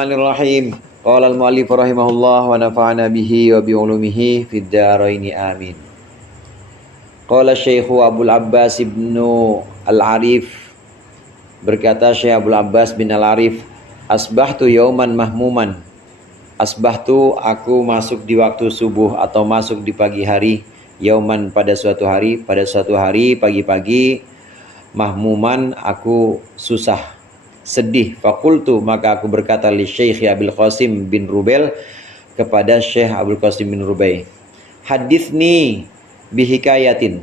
Bismillahirrahmanirrahim. Qala al-mu'allif rahimahullah wa nafa'ana bihi wa bi ulumihi fid dharain amin. Qala Syekh Abdul Abbas ibnu Al-Arif, berkata Syekh Abdul Abbas bin Al-Arif, asbahtu yauman mahmuman. Asbahtu, aku masuk di waktu subuh atau masuk di pagi hari, yauman pada suatu hari pagi-pagi, mahmuman aku susah, sedih. Fakultu, maka aku berkata li Syekh Abul Qasim bin Rubail, kepada Syekh Abul Qasim bin Rubail, hadithni bihikayatin,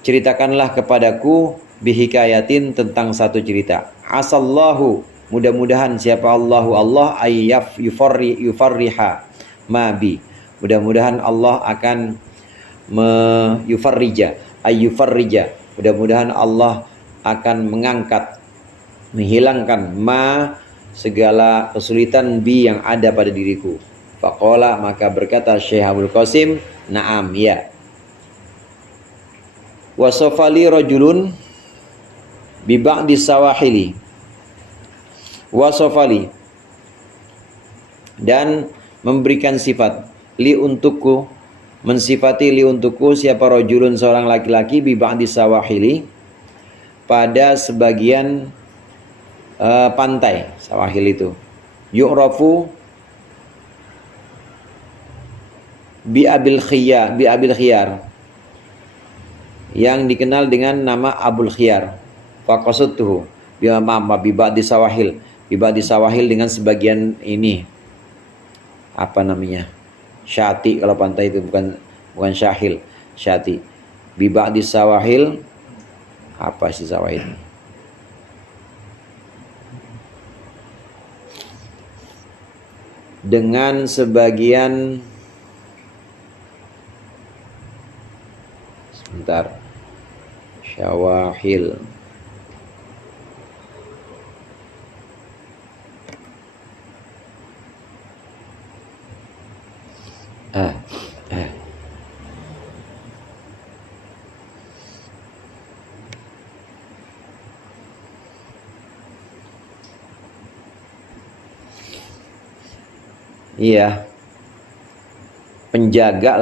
ceritakanlah kepadaku bihikayatin, tentang satu cerita. Asallahu, mudah-mudahan siapa Allah ayyaf yufarriha mabi, mudah-mudahan Allah akan yufarrija, mudah-mudahan Allah akan mengangkat, menghilangkan segala kesulitan yang ada pada diriku. Faqala, maka berkata Syekh Abul Qasim, na'am, ya. Wasofali rajulun bi ba'di sawahili, wasofali, dan memberikan sifat, li untukku, mensifati li untukku siapa rajulun, seorang laki-laki, bi ba'di sawahili, pada sebagian pantai. Sawahil itu yu'rafu bi abil khiyar, yang dikenal dengan nama Abul Khiyar. Faqasatuhu bi ba'di sawahil, dengan sebagian ini, apa namanya, syati, kalau pantai itu bukan syahil, syati. Bi ba'di sawahil, apa sih sawahil? Dengan sebagian, sebentar, syawahil, iya, penjaga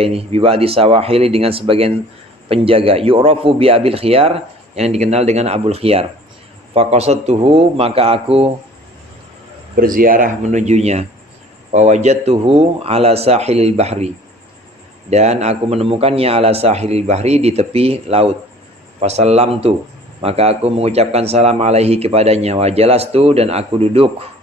ini, bibadi sawahili, dengan sebagian penjaga, yu'rafu bi abil khiyar, yang dikenal dengan Abul Khiyar. Faqasatuhu, maka aku berziarah menujunya. Wawajadtuhu ala sahilil bahri, dan aku menemukannya ala sahilil bahri, di tepi laut. Fasallamtu, maka aku mengucapkan salam alaihi kepadanya. Wajalastu, dan aku duduk.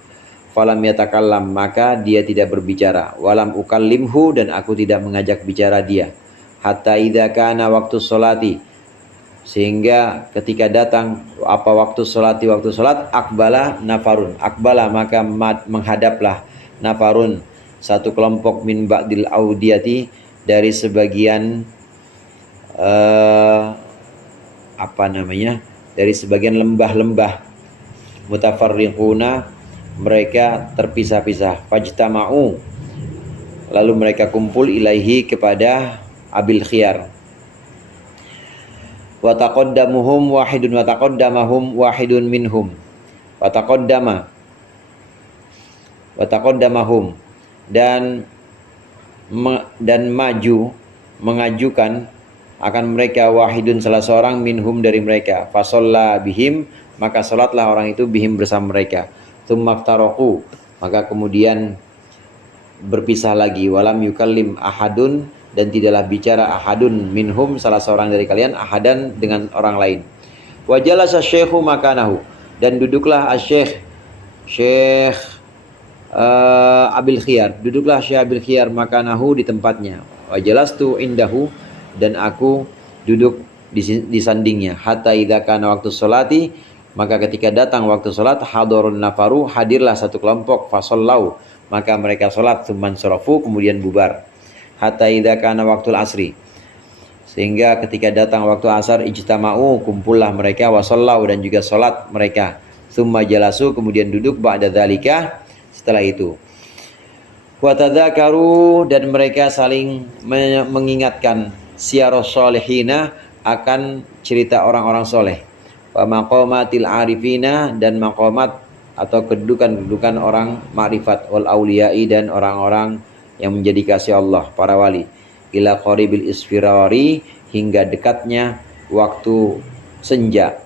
Falam yatakallam, maka dia tidak berbicara. Walam ukallimhu, dan aku tidak mengajak bicara dia. Hatta idza kana waktu sholati, sehingga ketika datang waktu sholat, akbala nafarun, maka menghadaplah nafarun, satu kelompok, min ba'dil audiyati, dari sebagian dari sebagian lembah-lembah, mutafarriquna, mereka terpisah-pisah. Fajtama'u, lalu mereka kumpul, ilaihi, kepada Abil Khiyar. Wa taqaddamahum wahidun minhum, dan maju, mengajukan akan mereka, wahidun, salah seorang, minhum, dari mereka. Fasalla bihim, maka salatlah orang itu, bihim, bersama mereka. Tsumma ftaraku, maka kemudian berpisah lagi. Walam yukallim ahadun, dan tidaklah bicara ahadun minhum, salah seorang dari kalian, ahadan, dengan orang lain. Wa jalasa syekhu makanahu, dan duduklah Syekh Abil Khiyar, duduklah Syekh Abil Khiyar, makanahu, di tempatnya. Wa jalastu indahu, dan aku duduk di sandingnya. Hatta idza kana waktu sholati, maka ketika datang waktu sholat, hadarun nafaru, hadirlah satu kelompok, fasallau, maka mereka sholat, tsumman sarafu, kemudian bubar. Hatta idza kana waktul asri, sehingga ketika datang waktu asar, ijtama'u, kumpullah mereka, wasallau, dan juga sholat mereka. Tsumma jalasu, kemudian duduk, ba'da dzalika, setelah itu. Wa tadzakaru, dan mereka saling mengingatkan, siyarus sholihina, akan cerita orang-orang soleh. Wa maqamatil arifina, dan maqamat atau kedudukan orang ma'rifat wal auliyai dan orang-orang yang menjadi kasih Allah, para wali, ila qaribil isfirari, hingga dekatnya waktu senja.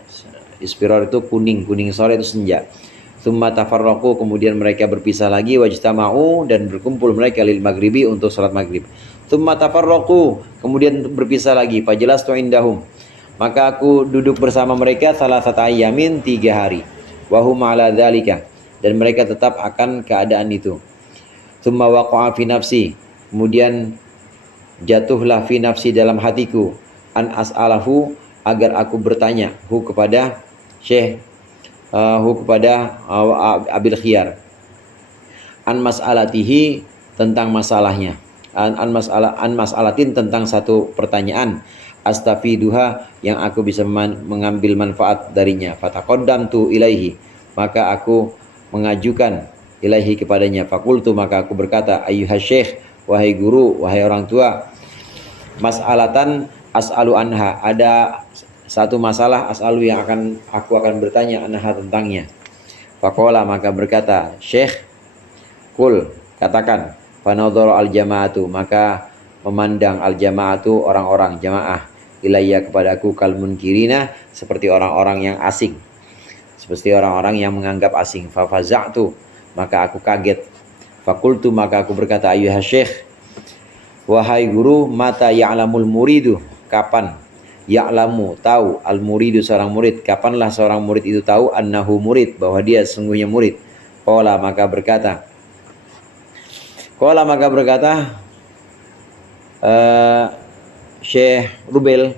Isfirar itu kuning sore itu senja. Tsumma tafarraqu, kemudian mereka berpisah lagi, wajtama'u, dan berkumpul mereka lil maghribi, untuk salat maghrib. Tsumma tafarraqu, kemudian berpisah lagi, fajalastu indahum, maka aku duduk bersama mereka salasata ayyamin, 3 hari. Wahum ala dzalika, dan mereka tetap akan keadaan itu. Tsumma waqa'a fi nafsi, kemudian jatuhlah fi nafsi, dalam hatiku, an as'alahu, agar aku bertanya kepada Syekh, kepada Abil Khiyar, an mas'alatihi, tentang masalahnya, an mas'alatin, tentang satu pertanyaan, astafiduha, yang aku bisa mengambil manfaat darinya. Fataqaddamtu ilaihi, maka aku mengajukan ilaihi, kepadanya. Fakultu, maka aku berkata, ayyuhas syekh, wahai guru, wahai orang tua, mas'alatan as'alu anha, ada satu masalah, as'alu, yang aku akan bertanya, anha, tentangnya. Faqala, maka berkata Syekh, kul, katakan, fanadhara al jama'atu, maka memandang al jama'atu, orang-orang jamaah, ilayya, kepadaku, kal munkirina, seperti orang-orang yang asing, seperti orang-orang yang menganggap asing. Fafaza'tu, maka aku kaget. Fakultu, maka aku berkata, ayyuhas syekh, wahai guru, mata ya'lamul muridu, kapan, ya'lamu, tahu, al muridu, seorang murid, kapanlah seorang murid itu tahu, annahu murid, bahwa dia sesungguhnya murid. Qala, maka berkata Syekh Rubel,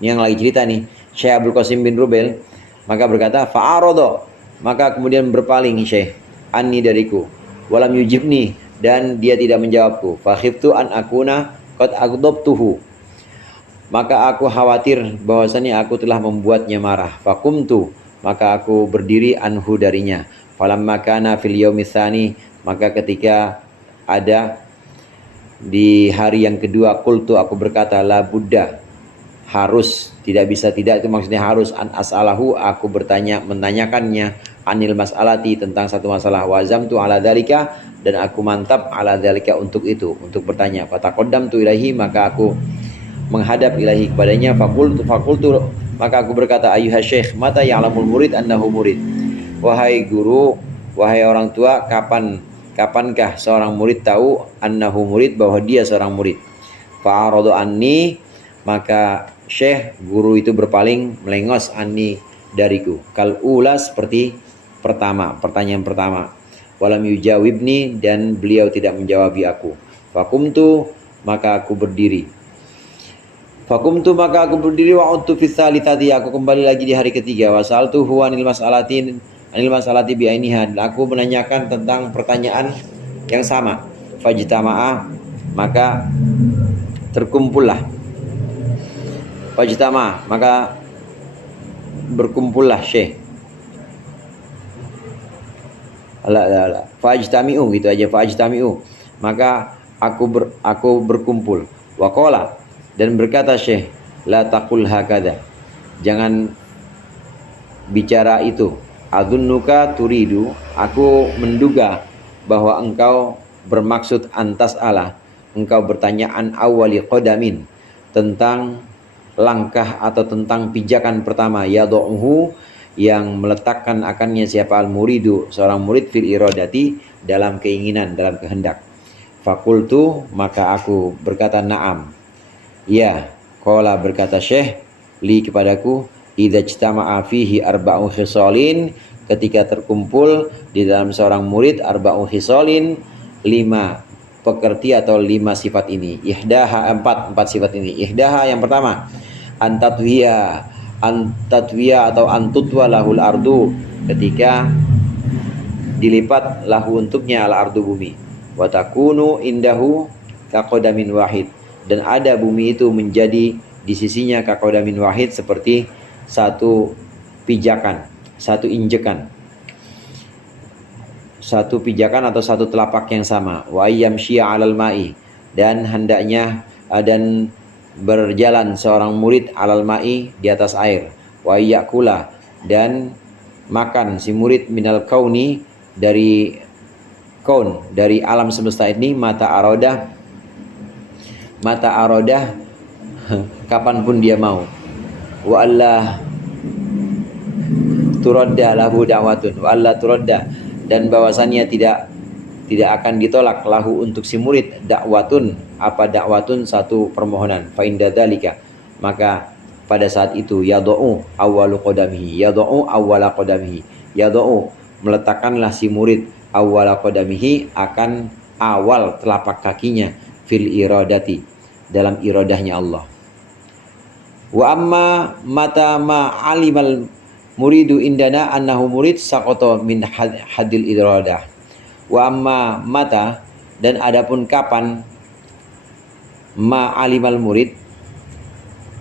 ini yang lagi cerita nih, Syekh Abdul Qasim bin Rubel, maka berkata, fa'arodo, maka kemudian berpaling Syekh, anni, dariku, walam yujibni, dan dia tidak menjawabku. Fakhiftu an akuna qad aghdabtuhu, maka aku khawatir bahwasanya aku telah membuatnya marah. Faqumtu, maka aku berdiri, anhu, darinya. Falamma kana fil yaumi tsani, maka ketika ada di hari yang kedua, qultu, aku berkata, la budda, harus, tidak bisa tidak, itu maksudnya harus, an as'alahu, aku menanyakannya, anil mas'alati, tentang satu masalah, wazamtu ala dzalika, dan aku mantap ala dzalika, untuk itu, untuk bertanya. Fataqaddamtu ilaihi, maka aku menghadap ilahi, kepadanya. Fakultu, maka aku berkata, ayyuhas syekh, mata ya'lamul murid annahu murid, wahai guru, wahai orang tua, kapankah seorang murid tahu annahu murid, bahwa dia seorang murid. Fa'aradu anni, maka syekh, guru itu berpaling, melengos, anni, dariku, kal ula, seperti pertanyaan pertama. Walam yujawibni, dan beliau tidak menjawabi aku. Fakumtu, maka aku berdiri. Wa udtu fi tsalitsati, aku kembali lagi di hari ketiga. Wasaltuhu anil mas'alati bi ainiha, aku menanyakan tentang pertanyaan yang sama. Fajtama'a, maka terkumpullah. Fajtama'a, maka berkumpullah Syekh. Fajtami'u, gitu aja, fajtami'u, maka aku berkumpul. Waqala, dan berkata Syekh, la taqul hakada, jangan bicara itu. Adunnuka turidu, aku menduga bahwa engkau bermaksud antas Allah, engkau bertanya an awali qadamin, tentang langkah atau tentang pijakan pertama, yadu'uhu, yang meletakkan akannya siapa, al muridu, seorang murid, fil iradati, dalam keinginan, dalam kehendak. Fakultu, maka aku berkata, na'am, ya. Qala, berkata Syekh, li, kepadaku, idza ijtama'a fihi arba'u khisalin, ketika terkumpul di dalam seorang murid, arba'u khisalin, 5 pekerti atau 5 sifat ini. Ihdaha, 4 sifat ini. Ihdaha, yang pertama, antatwiya atau antutwa lahul ardu, ketika dilipat lahu, untuknya, al ardu, bumi. Wa takunu indahu kaqadamin wahid, dan ada bumi itu menjadi di sisinya kaqadamin wahid, seperti satu pijakan, satu injekan, satu pijakan atau satu telapak yang sama. Wa ayyamshiya 'alal ma'i, dan hendaknya dan berjalan seorang murid, alal ma'i, di atas air. Wa yakula, dan makan si murid minal kauni dari kaun, dari alam semesta ini, mata arodah kapanpun dia mau. Wa Allah turadda lahu da'watun, wa Allah turadda, dan bahwasannya tidak akan ditolak lahu untuk si murid dakwatun, apa dakwatun, satu permohonan. Fa inda dzalika, maka pada saat itu yad'u awwalu qadamihi, yad'u awwala qadamihi, yad'u meletakkanlah si murid awwala qadamihi, akan awal telapak kakinya, fil iradati, dalam iradahnya Allah. Wa amma mata ma alimal muridu indana annahu murid saqata min hadil iradah. Wa amma mata, dan adapun kapan, ma alimal murid,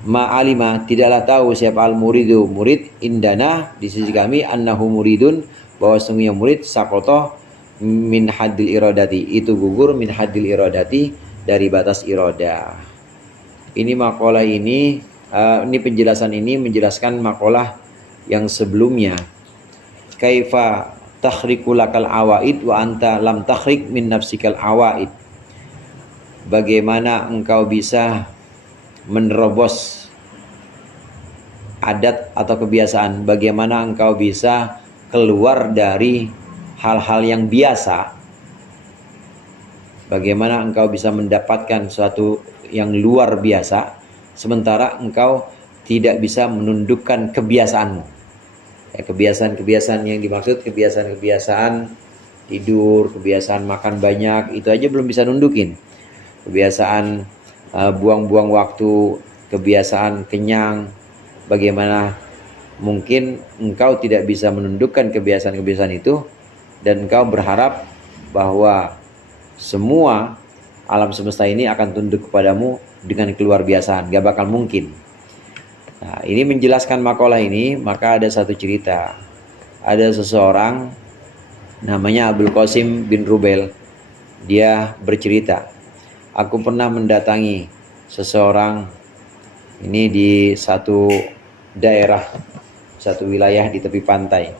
ma alima, tidaklah tahu siapa al muridu murid, indana di sisi kami, annahu muridun, bahwa sesungguhnya murid, saqata min hadil iradati, itu gugur, min hadil iradati, dari batas iradah. Ini makalah ini penjelasan ini menjelaskan makalah yang sebelumnya. Kaifa takhriqu lakal awaid wa anta lam takhriq min nafsikal awaid. Bagaimana engkau bisa menerobos adat atau kebiasaan, bagaimana engkau bisa keluar dari hal-hal yang biasa, bagaimana engkau bisa mendapatkan sesuatu yang luar biasa sementara engkau tidak bisa menundukkan kebiasaanmu. Kebiasaan-kebiasaan yang dimaksud, kebiasaan-kebiasaan tidur, kebiasaan makan banyak, itu aja belum bisa nundukin. Kebiasaan buang-buang waktu, kebiasaan kenyang, bagaimana mungkin engkau tidak bisa menundukkan kebiasaan-kebiasaan itu, dan engkau berharap bahwa semua alam semesta ini akan tunduk kepadamu dengan keluar biasaan. Gak bakal mungkin. Nah, ini menjelaskan makalah ini, maka ada satu cerita. Ada seseorang namanya Abul Qasim bin Rubail. Dia bercerita, aku pernah mendatangi seseorang ini di satu daerah, satu wilayah di tepi pantai.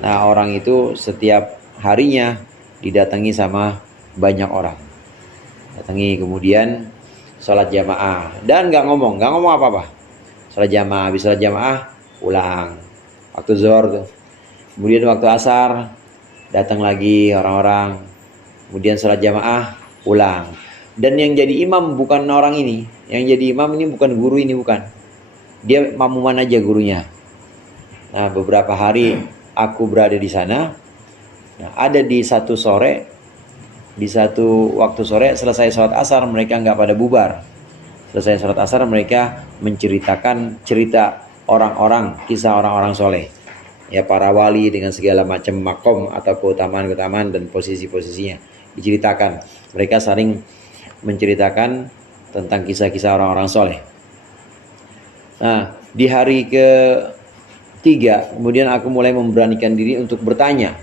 Nah, orang itu setiap harinya didatangi sama banyak orang. Datangi, kemudian sholat jamaah, dan nggak ngomong apa-apa. Sholat jamaah, habis sholat jamaah pulang. Waktu zuhur tuh. Kemudian waktu asar datang lagi orang-orang. Kemudian sholat jamaah pulang. Dan yang jadi imam bukan orang ini. Yang jadi imam ini bukan guru ini, bukan. Dia makmuman aja gurunya. Nah, beberapa hari aku berada di sana. Nah, ada di satu sore, di satu waktu sore selesai sholat asar, mereka nggak pada bubar. Selesai sholat asar mereka menceritakan cerita orang-orang, kisah orang-orang soleh, ya, para wali dengan segala macam makom atau keutamaan-keutamaan dan posisi-posisinya diceritakan. Mereka saling menceritakan tentang kisah-kisah orang-orang soleh. Nah, di hari ke-3 kemudian aku mulai memberanikan diri untuk bertanya.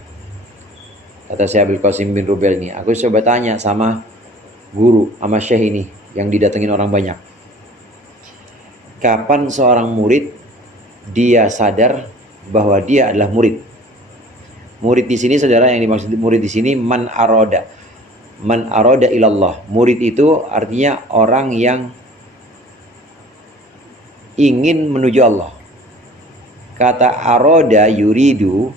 Kata Syekh Abul Qasim bin Rubail ini, aku coba tanya sama guru, sama syekh ini yang didatengin orang banyak. Kapan seorang murid dia sadar bahwa dia adalah murid? Murid di sini, saudara, yang dimaksud murid di sini man aroda ilallah. Murid itu artinya orang yang ingin menuju Allah. Kata aroda yuridu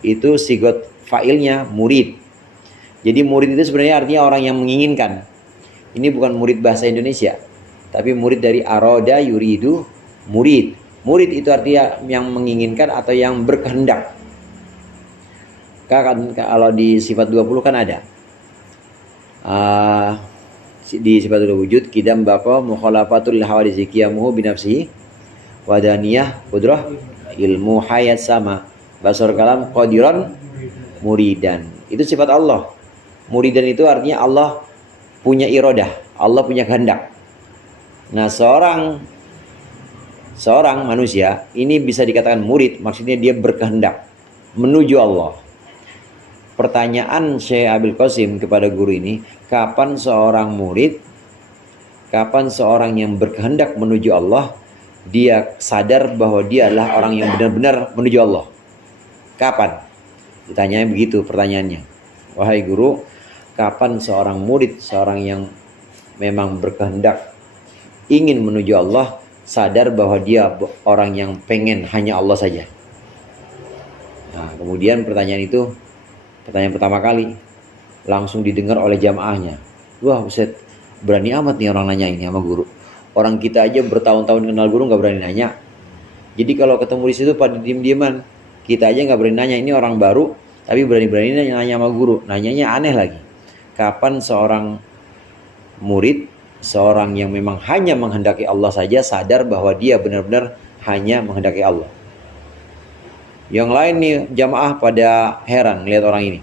itu sigot fa'ilnya murid. Jadi murid itu sebenarnya artinya orang yang menginginkan. Ini bukan murid bahasa Indonesia, tapi murid dari aroda yuridu, murid. Murid itu artinya yang menginginkan atau yang berkehendak. Kalau di sifat 20 kan ada. Di sifat wujud kidam bako mukhalafatul hawadisi qiyamuhu binafsihi wadaniyah qudrah ilmu hayat sama basar kalam qadiran muridan. Itu sifat Allah. Muridan itu artinya Allah punya iradah, Allah punya kehendak. Nah, seorang manusia ini bisa dikatakan murid, maksudnya dia berkehendak menuju Allah. Pertanyaan Syekh Abul Qasim kepada guru ini, kapan seorang murid, kapan seorang yang berkehendak menuju Allah, dia sadar bahwa dia adalah orang yang benar-benar menuju Allah. Kapan? Ditanya begitu pertanyaannya. Wahai guru, kapan seorang murid, seorang yang memang berkehendak ingin menuju Allah, sadar bahwa dia orang yang pengen hanya Allah saja? Nah, kemudian pertanyaan itu, pertanyaan pertama kali, langsung didengar oleh jamaahnya. Wah, Ustaz, berani amat nih orang nanya ini sama guru. Orang kita aja bertahun-tahun kenal guru nggak berani nanya. Jadi kalau ketemu di situ pada diem-dieman, kita aja nggak berani nanya. Ini orang baru, tapi berani-berani nanya sama guru. Nanyanya aneh lagi. Kapan seorang murid, seorang yang memang hanya menghendaki Allah saja, sadar bahwa dia benar-benar hanya menghendaki Allah? Yang lain nih jamaah pada heran lihat orang ini.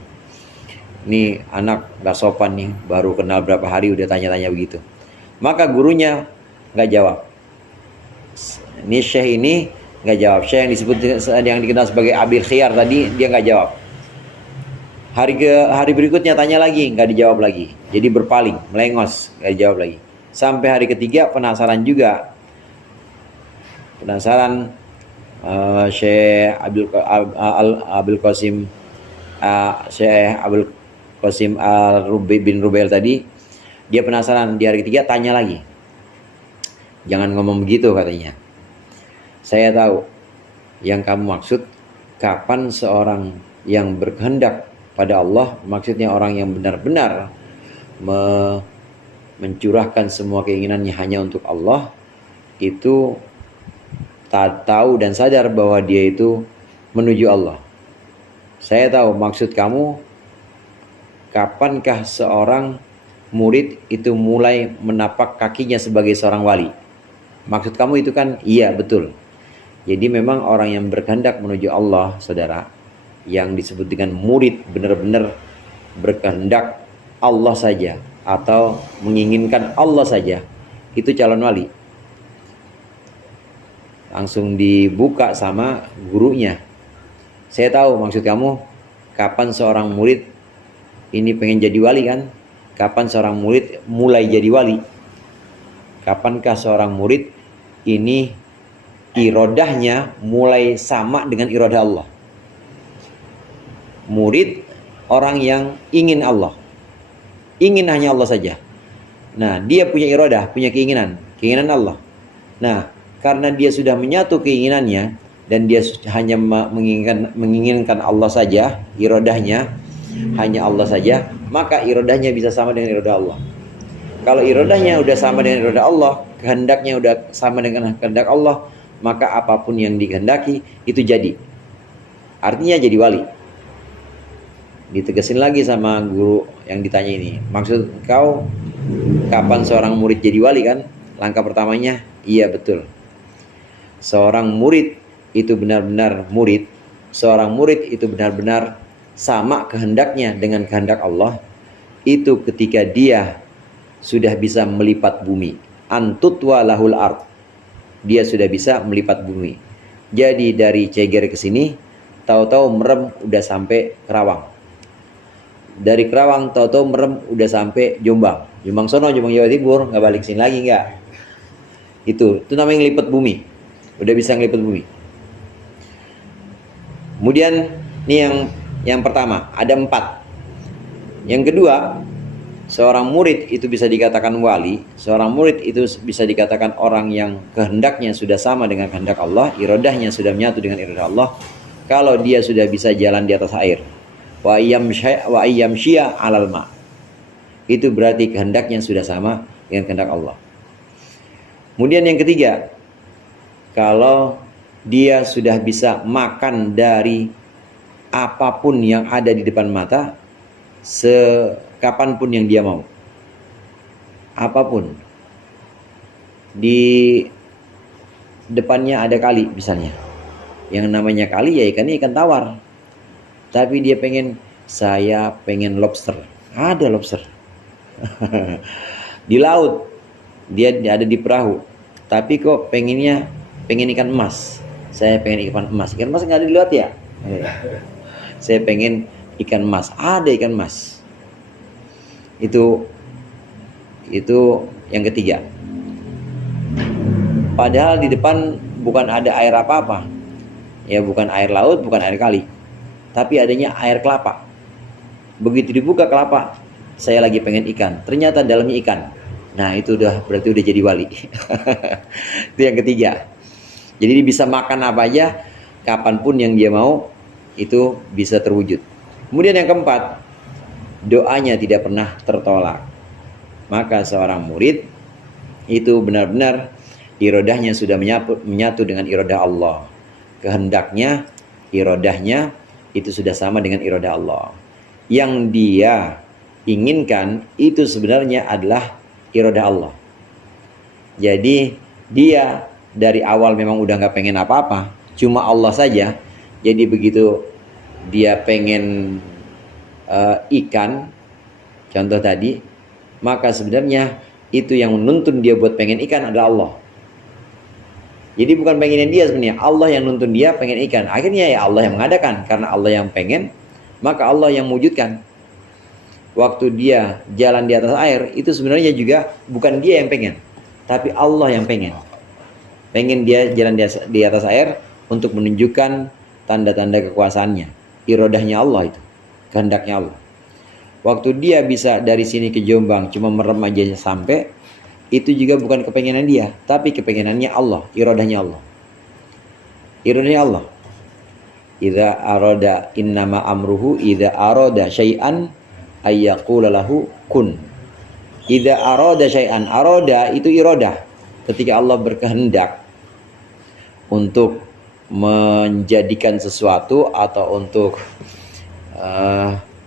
Ini anak gak sopan nih, baru kenal berapa hari udah tanya-tanya begitu. Maka gurunya gak jawab. Ini syekh ini gak jawab. Syekh yang dikenal sebagai Abil Khiyar tadi, dia gak jawab. Hari berikutnya tanya lagi, gak dijawab lagi. Jadi berpaling, melengos, gak dijawab lagi. Sampai hari ketiga penasaran juga. Penasaran, Syekh Abdul Qasim, Syekh Abdul Qasim bin Rubail tadi, dia penasaran. Di hari ketiga tanya lagi. Jangan ngomong begitu katanya. Saya tahu yang kamu maksud, kapan seorang yang berkehendak pada Allah, maksudnya orang yang benar-benar mencurahkan semua keinginannya hanya untuk Allah, itu tahu dan sadar bahwa dia itu menuju Allah. Saya tahu maksud kamu, kapankah seorang murid itu mulai menapak kakinya sebagai seorang wali? Maksud kamu itu kan? Iya, betul. Jadi memang orang yang berkehendak menuju Allah, saudara, yang disebut dengan murid, benar-benar berkehendak Allah saja atau menginginkan Allah saja, itu calon wali. Langsung dibuka sama gurunya. Saya tahu maksud kamu, kapan seorang murid ini pengen jadi wali kan? Kapan seorang murid mulai jadi wali? Kapankah seorang murid ini irodahnya mulai sama dengan irodah Allah? Murid orang yang ingin Allah, ingin hanya Allah saja. Nah, dia punya irodah, punya keinginan Allah. Nah, karena dia sudah menyatu keinginannya dan dia hanya menginginkan Allah saja, irodahnya hanya Allah saja, maka irodahnya bisa sama dengan irodah Allah. Kalau irodahnya udah sama dengan irodah Allah, kehendaknya udah sama dengan kehendak Allah, maka apapun yang dikehendaki itu jadi. Artinya jadi wali. Ditegasin lagi sama guru yang ditanya ini. Maksud kau kapan seorang murid jadi wali kan? Langkah pertamanya, iya betul. Seorang murid itu benar-benar murid. Seorang murid itu benar-benar sama kehendaknya dengan kehendak Allah. Itu ketika dia sudah bisa melipat bumi. Antutwa lahul ard. Dia sudah bisa melipat bumi. Jadi dari Ceger ke sini, tahu-tahu merem udah sampai Kerawang. Dari Kerawang tahu-tahu merem udah sampai Jombang. Jombang sono, Jombang Jawa Timur, nggak balik sini lagi nggak. Itu namanya ngelipet bumi. Udah bisa ngelipet bumi. Kemudian ini yang pertama, ada 4. Yang kedua, seorang murid itu bisa dikatakan wali. Seorang murid itu bisa dikatakan orang yang kehendaknya sudah sama dengan kehendak Allah, irodahnya sudah menyatu dengan irodah Allah, kalau dia sudah bisa jalan di atas air. Wa ayyam syia alal ma. Itu berarti kehendaknya sudah sama dengan kehendak Allah. Kemudian yang ketiga, kalau dia sudah bisa makan dari apapun yang ada di depan mata, kapanpun yang dia mau, apapun. Di depannya ada kali misalnya, yang namanya kali ya ikan tawar, tapi dia saya pengen lobster, ada lobster. Di laut dia ada di perahu, tapi kok pengen ikan emas, saya pengen ikan emas nggak ada di laut ya. Saya pengen ikan emas, ada ikan emas. Itu yang ketiga. Padahal di depan bukan ada air apa-apa. Ya bukan air laut, bukan air kali. tapi adanya air kelapa. Begitu dibuka kelapa, saya lagi pengen ikan, ternyata dalamnya ikan. Nah itu berarti udah jadi wali. Itu yang ketiga. Jadi dia bisa makan apa aja, kapanpun yang dia mau, itu bisa terwujud. Kemudian yang keempat, doanya tidak pernah tertolak. Maka seorang murid itu benar-benar irodahnya sudah menyatu dengan irodah Allah. Kehendaknya, irodahnya itu sudah sama dengan irodah Allah. Yang dia inginkan itu sebenarnya adalah irodah Allah. Jadi dia dari awal memang udah gak pengen apa-apa, cuma Allah saja. Jadi begitu dia pengen ikan, contoh tadi, maka sebenarnya itu yang menuntun dia buat pengen ikan adalah Allah. Jadi bukan pengenin dia sebenarnya, Allah yang nuntun dia pengen ikan. Akhirnya ya Allah yang mengadakan, karena Allah yang pengen, maka Allah yang mewujudkan. Waktu dia jalan di atas air, itu sebenarnya juga bukan dia yang pengen, tapi Allah yang pengen. Pengen dia jalan di atas air untuk menunjukkan tanda-tanda kekuasaannya. Irodahnya Allah itu, kehendaknya Allah. Waktu dia bisa dari sini ke Jombang cuma merem aja sampai, itu juga bukan kepengenan dia, tapi kepengenannya Allah, irodahnya Allah. Irodahnya Allah. Idza arada innama amruhu idza arada syai'an ayyaqula lahu kun. Idza arada syai'an, arada itu irodah. Ketika Allah berkehendak untuk menjadikan sesuatu atau untuk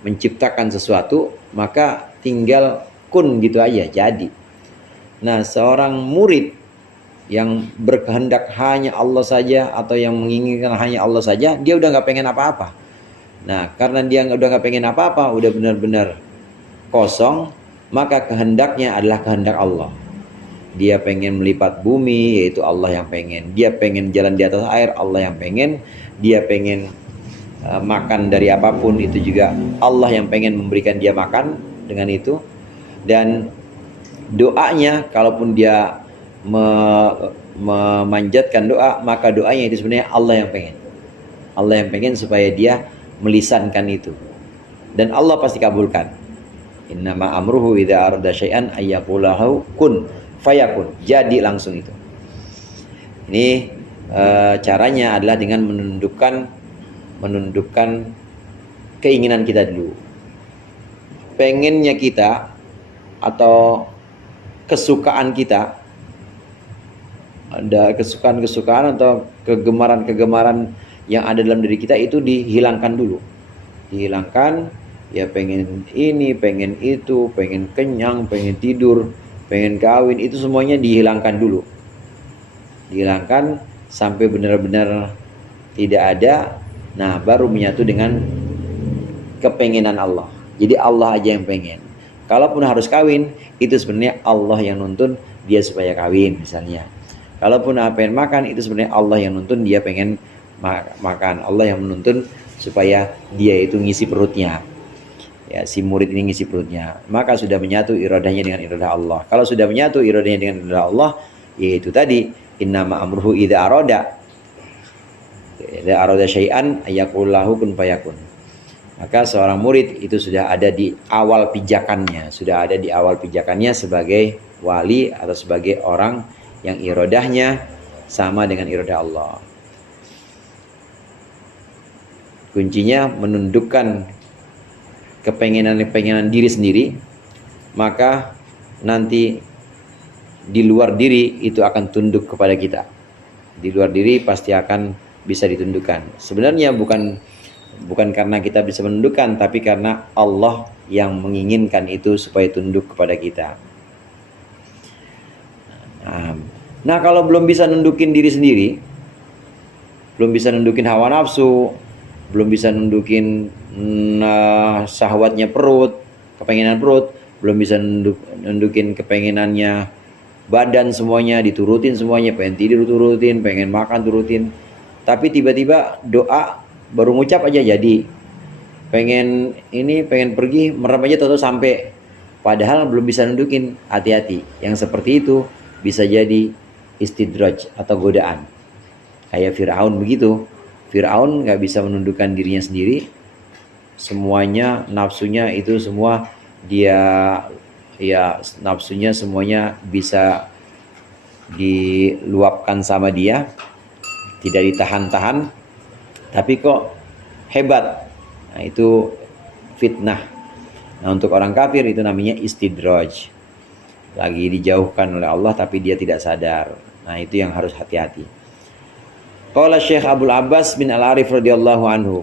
menciptakan sesuatu, maka tinggal kun gitu aja jadi. Nah, seorang murid yang berkehendak hanya Allah saja atau yang menginginkan hanya Allah saja, dia udah nggak pengen apa-apa. Nah, karena dia udah nggak pengen apa-apa, udah benar-benar kosong, maka kehendaknya adalah kehendak Allah. Dia pengen melipat bumi, yaitu Allah yang pengen. Dia pengen jalan di atas air, Allah yang pengen. Dia pengen makan dari apapun, itu juga Allah yang pengen memberikan dia makan dengan itu. Dan doanya, kalaupun dia memanjatkan doa, maka doanya itu sebenarnya Allah yang pengen. Allah yang pengen supaya dia melisankan itu, dan Allah pasti kabulkan. Innama amruhu idza arada syai'an ayyaqulahu kun fayakun. Jadi langsung itu. Ini caranya adalah dengan menundukkan keinginan kita dulu. Pengennya kita atau kesukaan kita, ada kesukaan atau kegemaran yang ada dalam diri kita, itu dihilangkan dulu. Dihilangkan, ya pengen ini, pengen itu, pengen kenyang, pengen tidur, pengen kawin, itu semuanya dihilangkan dulu. Dihilangkan sampai benar-benar tidak ada. Nah, baru menyatu dengan kepengenan Allah. Jadi Allah aja yang pengen. Kalaupun harus kawin, itu sebenarnya Allah yang nuntun dia supaya kawin misalnya. Kalaupun pengen makan, itu sebenarnya Allah yang nuntun dia pengen makan. Allah yang menuntun supaya dia itu ngisi perutnya. Ya, si murid ini ngisi perutnya. Maka sudah menyatu iradahnya dengan iradah Allah. Kalau sudah menyatu iradahnya dengan iradah Allah, yaitu tadi innama amruhu idza arada. Idza arada syai'an ayyaqul lahu kun fayakun. Maka seorang murid itu sudah ada di awal pijakannya, sebagai wali atau sebagai orang yang irodahnya sama dengan irodah Allah. Kuncinya menundukkan kepengenan diri sendiri, maka nanti di luar diri itu akan tunduk kepada kita. Di luar diri pasti akan bisa ditundukkan. Sebenarnya bukan karena kita bisa menundukkan, tapi karena Allah yang menginginkan itu supaya tunduk kepada kita. Nah, kalau belum bisa nundukin diri sendiri, belum bisa nundukin hawa nafsu, belum bisa nundukin syahwatnya perut, kepengenan perut, belum bisa nundukin kepengenannya badan, semuanya diturutin semuanya, pengen tidur turutin, pengen makan turutin, tapi tiba-tiba doa baru ngucap aja jadi, pengen ini, pengen pergi, merem aja tahu sampai, padahal belum bisa nundukin. Hati-hati, yang seperti itu bisa jadi istidraj atau godaan, kayak Fir'aun begitu. Fir'aun nggak bisa menundukkan dirinya sendiri. Semuanya nafsunya itu semua dia, ya nafsunya semuanya bisa diluapkan sama dia, tidak ditahan-tahan, tapi kok hebat. Nah, itu fitnah. Nah, untuk orang kafir itu namanya istidraj. Lagi dijauhkan oleh Allah tapi dia tidak sadar. Nah, itu yang harus hati-hati. Qala Syekh Abdul Abbas bin Al-Arif radhiyallahu anhu,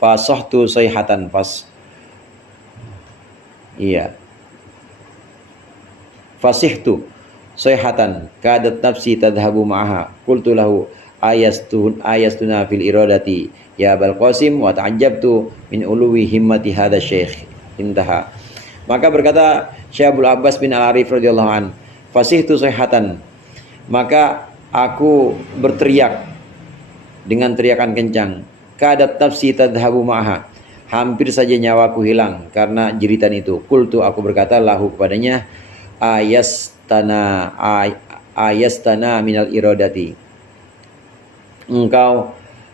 fasahtu sayhatan fasihtu sayhatan kadat nafsi tadhhabu ma'aha qultu lahu ayastuna fil iradati ya Abul Qasim wa ta'ajjabtu min uluwi himmati hadha syekh. Intaha. Maka berkata Syekh Abdul Abbas bin Al-Arif radhiyallahu an, fasihtu sayhatan, maka aku berteriak dengan teriakan kencang, kadat nafsi tadhhabu ma'aha, hampir saja nyawaku hilang karena jeritan itu. Qultu, aku berkata lahu kepadanya, ayastana minal iradati, engkau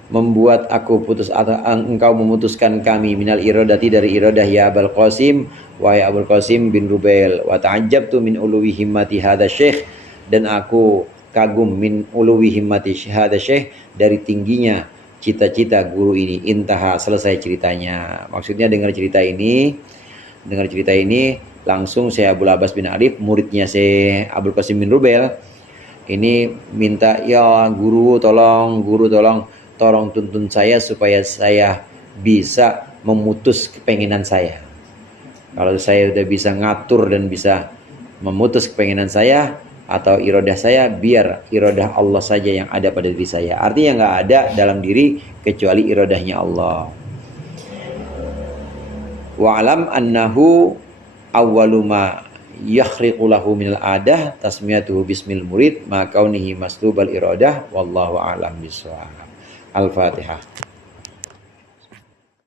membuat aku putus, atau engkau memutuskan kami minal iradati dari iradah ya Abul Qasim, wahai Abul Qasim bin Rubail, wa ta'ajjabtu min uluwi himmati hadha syekh, dan aku kagum min uluwi himmati hadha syekh, dari tingginya cita-cita guru ini. Intaha, selesai ceritanya. Maksudnya dengar cerita ini langsung Syekh Abdul Abbas bin Arif, muridnya Syekh Abul Qasim bin Rubail, ini minta, ya guru tolong tuntun saya supaya saya bisa memutus kepengenan saya. Kalau saya udah bisa ngatur dan bisa memutus kepengenan saya atau iradah saya, biar iradah Allah saja yang ada pada diri saya. Artinya nggak ada dalam diri kecuali iradahnya Allah. Wa'alam annahu awwalu ma yakhriqu lahu minal adah tasmiyatuhu bismil murid ma kaunihi maslubal iradah wallahu a'lam bishawab. Al-Fatihah.